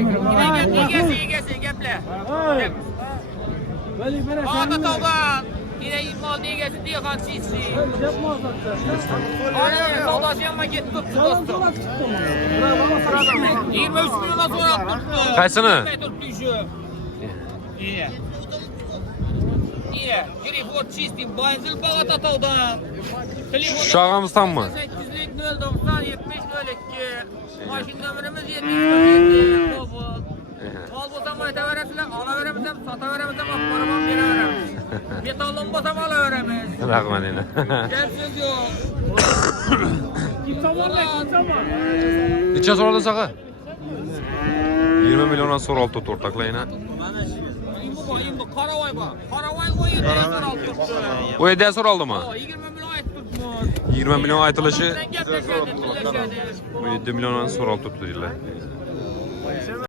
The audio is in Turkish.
İgesi geple. Ağda tavdan. Yine mal igesi diye kan çizsi. Aynen soldası yanıma gitti tuttu dostum. 23 milyona sonra tuttu. Kaysını? İyi. İyi. Girip o çizdim. Bayınzıl bağata tavdan. Şu ağamızdan mı? 800'lük 090 70 02. Maşin nömrümüz 707. Mal bulsam ayta veresinler, ala veremezsem, sata veremezsem, akbarabam yere veremez. Metallon bulsam ala veremez. Rahman yine. Gel söz yok. Kimse var ne? Kimse var. Neçe soralım sana? 20 milyondan sonra altı tut ortakla yine. İmbo karavay bak. Karavay o 7'ye sonra alt tuttu. O 7'ye soraldı mı? 20 milyon ait tutmuş. 20 milyon aytılışı. Sen gel de Bu 7 milyondan sonra altı tuttu diyorlar.